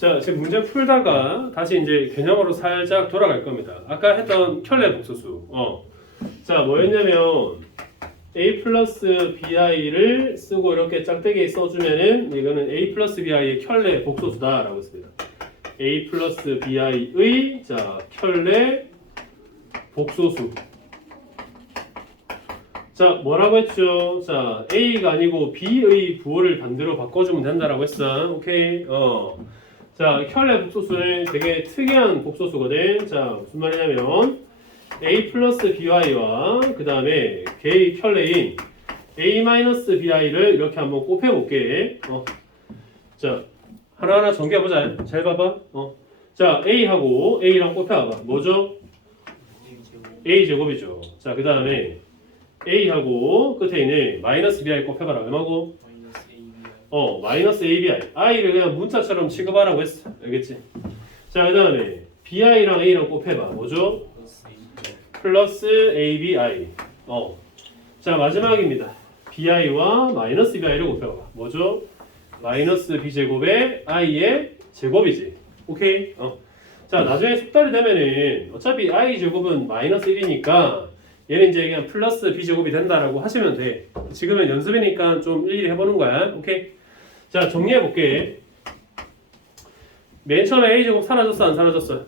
자, 지금 문제 풀다가 다시 이제 개념으로 살짝 돌아갈 겁니다. 아까 했던 켤레 복소수. 어. 자, 뭐였냐면 a 플러스 bi를 쓰고 이렇게 짝대기에 써주면은 이거는 a 플러스 bi의 켤레 복소수다라고 했습니다. a 플러스 bi의 자 켤레 복소수. 자, 뭐라고 했죠? 자, a가 아니고 b의 부호를 반대로 바꿔주면 된다라고 했어. 오케이. 어. 자, 켤레 복소수는 되게 특이한 복소수거든. 자, 무슨 말이냐면 a 플러스 by와 그 다음에 개의 켤레인 a 마이너스 bi를 이렇게 한번 곱해볼게. 어. 자, 하나하나 정리해보자. 잘 봐봐. 어. 자, a하고 a랑 곱해봐봐. 뭐죠? a 제곱이죠. 자, 그 다음에 a하고 끝에 있는 마이너스 bi 곱해봐라. 얼마고? 어, 마이너스 ABI. I를 그냥 문자처럼 취급하라고 했어. 알겠지? 자, 그 다음에 BI랑 A랑 곱해봐. 뭐죠? 플러스 AB 플러스 ABI. 어. 자, 마지막입니다. BI와 마이너스 BI를 곱해봐. 뭐죠? 마이너스 B제곱에 I의 제곱이지. 오케이? 어. 자, 나중에 숙달이 되면은 어차피 I 제곱은 마이너스 1이니까 얘는 이제 그냥 플러스 B제곱이 된다라고 하시면 돼. 지금은 연습이니까 좀 일일이 해보는 거야. 오케이? 자, 정리해 볼게. 맨 처음에 A제곱 사라졌어? 안 사라졌어?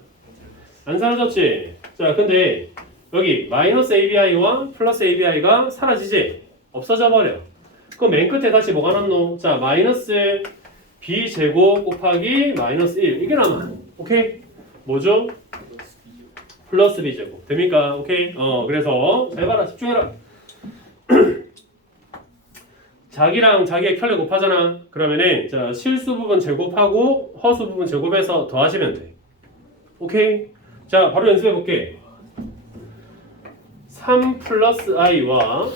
안 사라졌지? 자, 근데 여기 마이너스 ABI와 플러스 ABI가 사라지지? 없어져 버려. 그럼 맨 끝에 다시 뭐가 남노? 자, 마이너스 B제곱 곱하기 마이너스 1. 이게 남아. 오케이? 뭐죠? 플러스 B B제곱. 됩니까? 오케이? 어, 그래서 잘 봐라. 집중해라. 자기랑 자기의 켤레 곱하잖아. 그러면은 자, 실수 부분 제곱하고 허수 부분 제곱해서 더하시면 돼. 오케이? 자, 바로 연습해 볼게. 3 플러스 i와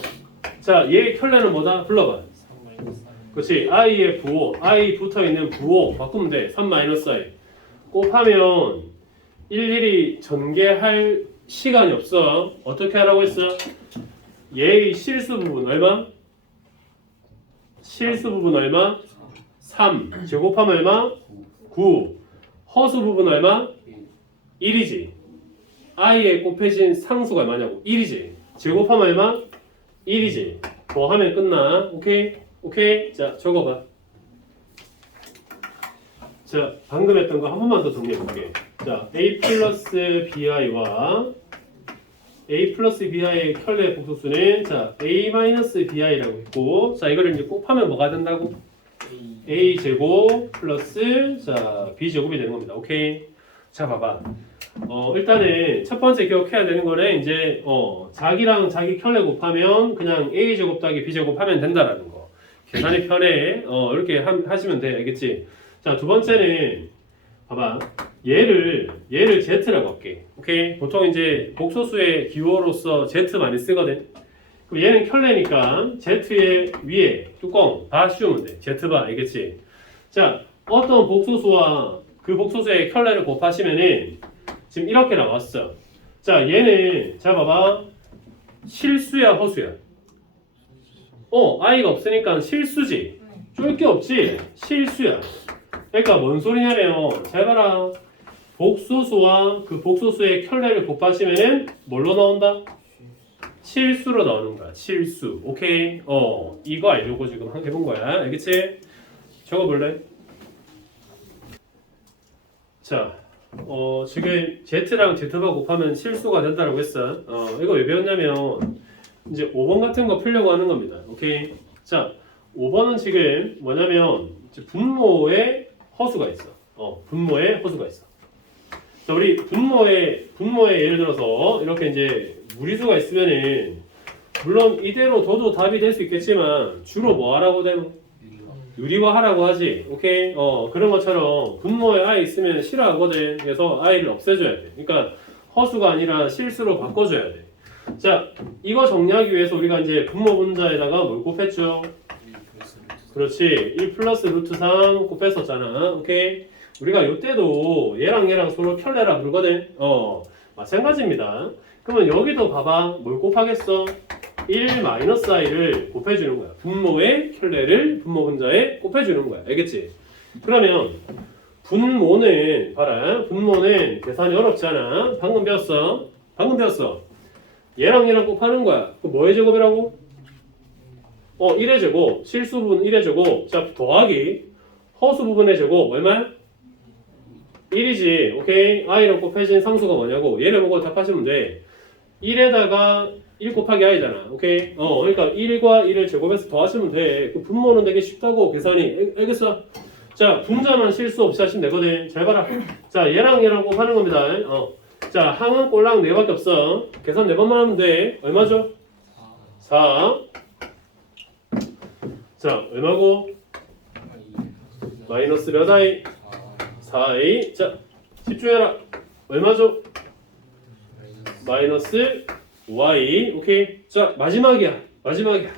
자, 얘의 켤레는 뭐다? 불러봐. 3 마이너스 I 그렇지. i의 부호, i 붙어 있는 부호 바꾸면 돼. 3 마이너스 i. 곱하면 일일이 전개할 시간이 없어. 어떻게 하라고 했어? 얘의 실수 부분 얼마? 실수 부분 얼마? 3. 제곱하면 얼마? 9. 허수 부분 얼마? 1이지. i에 곱해진 상수가 얼마냐고? 1이지. 제곱하면 얼마? 1이지. 더하면 끝나. 오케이? 오케이? 자, 적어봐. 자, 방금 했던 거 한 번만 더 정리해볼게. 자, a 플러스 bi와 a 플러스 bi의 켤레 복소수는 자, a 마이너스 bi라고 했고 자, 이거를 이제 곱하면 뭐가 된다고? A 제곱 플러스 자, b 제곱이 되는 겁니다. 오케이? 자, 봐봐. 어, 일단은 첫 번째 기억해야 되는 거는 이제 어, 자기랑 자기 켤레 곱하면 그냥 a 제곱 더하기 b 제곱 하면 된다라는 거. 계산이 편해. 어, 이렇게 하, 하시면 돼. 알겠지? 자, 두 번째는 봐봐. 얘를 얘를 z라고 할게. 오케이? 보통 이제 복소수의 기호로서 z 많이 쓰거든. 그럼 얘는 켤레니까 z의 위에 뚜껑 다 씌우면 돼. z바 알겠지? 자, 어떤 복소수와 그 복소수의 켤레를 곱하시면은 지금 이렇게 나왔어. 자, 얘는 자 봐봐. 실수야, 허수야? 어, i가 없으니까 실수지. 쫄 게 없지. 실수야. 그러니까 뭔 소리냐면 잘 봐라. 복소수와 그 복소수의 켤레를 곱하시면은 뭘로 나온다? 실수로 나오는 거야. 실수. 오케이. 어, 이거 알려고 지금 해본 거야. 알겠지? 적어볼래? 자, 어, 지금 Z랑 Z바 곱하면 실수가 된다라고 했어. 어, 이거 왜 배웠냐면 이제 5번 같은 거 풀려고 하는 겁니다. 오케이. 자, 5번은 지금 뭐냐면 분모에 허수가 있어. 어, 분모에 허수가 있어. 자, 우리 분모에 분모에 예를 들어서 이렇게 이제 무리수가 있으면은 물론 이대로 둬도 답이 될 수 있겠지만 주로 뭐 하라고 되는 유리화하라고 하지. 오케이. 어, 그런 것처럼 분모에 i 있으면 싫어하거든. 그래서 i를 없애줘야 돼. 그러니까 허수가 아니라 실수로 바꿔줘야 돼. 자, 이거 정리하기 위해서 우리가 이제 분모 분자에다가 뭘 곱했죠? 1 플러스 루트 그렇지. 1 플러스 루트 3 곱했었잖아. 오케이. 우리가 이때도 얘랑 얘랑 서로 켤레라 불거든. 어, 마찬가지입니다. 그러면 여기도 봐봐. 뭘 곱하겠어? 1 마이너스 i를 곱해주는 거야. 분모의 켤레를 분모 분자에 곱해주는 거야. 알겠지? 그러면 분모는 봐라 분모는 계산이 어렵지 않아 방금 배웠어 방금 배웠어 얘랑 얘랑 곱하는 거야 그 뭐의 제곱이라고? 어 1의 제곱 실수 부분 1의 제곱 자 더하기 허수 부분의 제곱 얼마? 1이지. 오케이? I랑 곱해진 상수가 뭐냐고. 얘를 보고 답하시면 돼. 1에다가 1 곱하기 i잖아. 오케이? 어 그러니까 1과 1을 제곱해서 더하시면 돼그 분모는 되게 쉽다고 계산이. 알- 알겠어? 자 분자만 실수 없이 하시면 되거든. 잘 봐라. 자 얘랑 얘랑 곱하는 겁니다. 어. 자 항은 꼴랑 4밖에 없어. 계산 4번만 하면 돼. 얼마죠? 4 자 얼마고? 마이너스 몇 i? 4a 자 집중해라. 얼마죠? 마이너스 y. 오케이. 자 마지막이야. 마지막이야.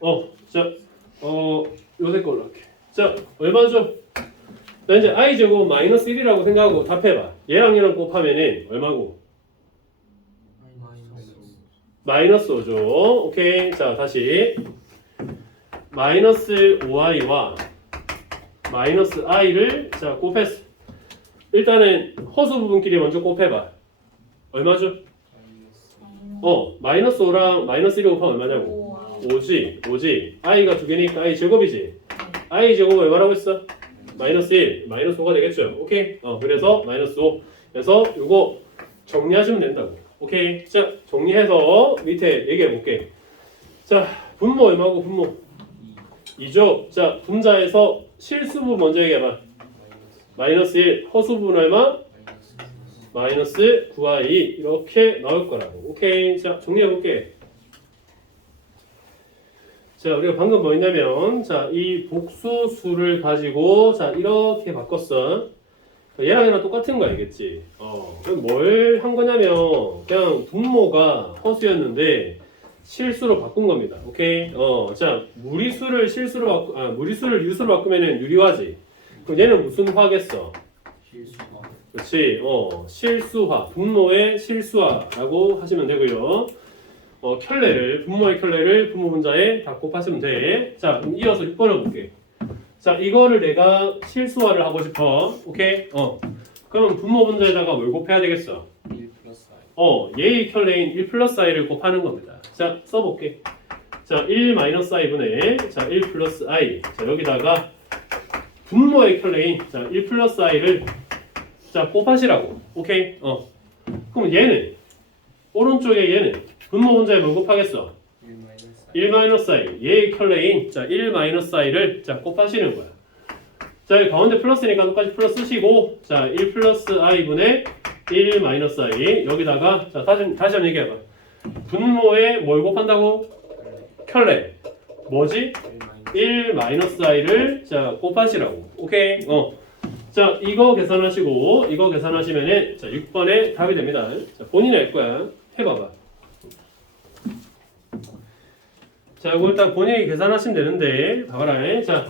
어자어 요새 걸로 할게. 자 얼마죠? 나 이제 i 제곱 마이너스 1이라고 생각하고 답해봐. 얘랑 얘랑 곱하면은 얼마고? 마이너스 5죠. 오케이. 자 다시. 마이너스 5i와 마이너스 i를 자 곱했어. 일단은 허수 부분끼리 먼저 곱해봐. 얼마죠? 어 마이너스 5랑 마이너스 1을 곱하면 얼마냐고. 5지 5지. i가 두 개니까 i 제곱이지. i 제곱 얼마라고 했어? 마이너스 1 마이너스 5가 되겠죠? 오케이? 어 그래서 마이너스 5 그래서 이거 정리하시면 된다고. 오케이? 자 정리해서 밑에 얘기해 볼게. 자 분모 얼마고 분모 2죠 자 분자에서 실수부 먼저 얘기해봐 마이너스 1 허수부는 얼마? 마이너스 9i 이렇게 나올 거라고. 오케이. 자, 정리해 볼게. 자, 우리가 방금 뭐 했냐면 자, 이 복수수를 가지고 자, 이렇게 바꿨어. 얘랑 얘랑 똑같은 거 알겠지? 어. 그럼 뭘 한 거냐면 그냥 분모가 허수였는데 실수로 바꾼 겁니다. 오케이? 어. 자, 무리수를 실수로 바꾸 아, 무리수를 유수로 바꾸면은 유리화지. 그럼 얘는 무슨 화겠어? 그렇지. 어, 실수화, 분모의 실수화라고 하시면 되고요. 어, 켤레를 분모의 켤레를 분모 분자에 다 곱하시면 돼. 자, 그럼 이어서 6번을 볼게. 자, 이거를 내가 실수화를 하고 싶어. 오케이? 어. 그럼 분모 분자에다가 뭘 곱해야 되겠어? 1 플러스 i 어, 얘의 켤레인 1 플러스 i를 곱하는 겁니다. 자, 써볼게. 자, 1 마이너스 i분의 자, 1 플러스 i. 자, 여기다가 분모의 켤레인 자, 1 플러스 i를 자, 곱하시라고. 오케이? 어. 그럼 얘는 오른쪽에 얘는 분모 분자에 뭘 곱하겠어? 1 마이너스 i 1 마이너스 i. 얘의 켤레인 자, 1 마이너스 i를 자, 곱하시는 거야. 자, 가운데 플러스니까 똑같이 플러스 쓰시고 자, 1 플러스 i분의 1 마이너스 i 여기다가 자, 다시 다시 한번 얘기해 봐. 분모에 뭘 곱한다고? 켤레. 뭐지? 1 마이너스 1 마이너스 i를 자 곱하시라고. 오케이. 어. 자 이거 계산하시고 이거 계산하시면은 자 6번에 답이 됩니다. 자 본인이 알 거야. 해봐봐. 자 이거 일단 본인이 계산하시면 되는데 봐봐라. 자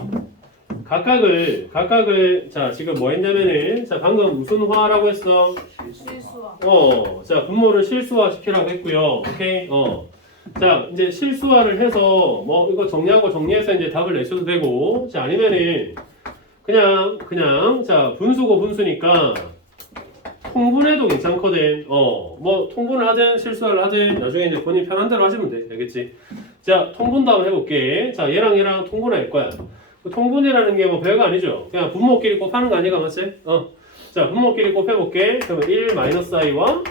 각각을 각각을 자 지금 뭐 했냐면은 자 방금 무슨 화라고 했어? 실수와 어, 자 분모를 실수화 시키라고 했고요. 오케이. 어. 자 이제 실수화를 해서 뭐 이거 정리하고 정리해서 이제 답을 내셔도 되고, 자 아니면은 그냥 그냥 자 분수고 분수니까 통분해도 괜찮거든. 어, 뭐 통분을 하든 실수화를 하든 나중에 이제 본인 편한 대로 하시면 돼. 알겠지? 자 통분도 한번 해볼게. 자 얘랑 얘랑 통분할 거야. 그 통분이라는 게 뭐 별거 아니죠. 그냥 분모끼리 곱하는 거 아니가 맞지? 어. 자, 분모끼리 곱해볼게. 그러면 1 마이너스 i와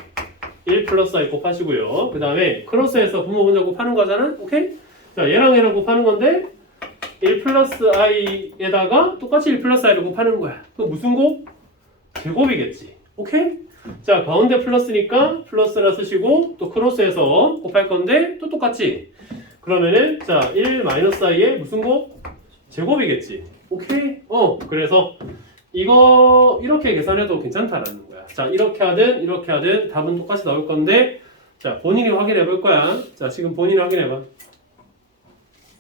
1 플러스 i 곱하시고요. 그 다음에 크로스해서 분모 분자 곱하는 거잖아? 오케이? 자, 얘랑 얘랑 곱하는 건데 1 플러스 i에다가 똑같이 1 플러스 i를 곱하는 거야. 그 무슨 곱? 제곱이겠지. 오케이? 자, 가운데 플러스니까 플러스라 쓰시고 또 크로스해서 곱할 건데 또 똑같지. 그러면은 자, 1 마이너스 i에 무슨 곱? 제곱이겠지. 오케이? 어, 그래서 이거 이렇게 계산해도 괜찮다라는 거야. 자 이렇게 하든 이렇게 하든 답은 똑같이 나올 건데 자 본인이 확인해 볼 거야. 자 지금 본인이 확인해 봐.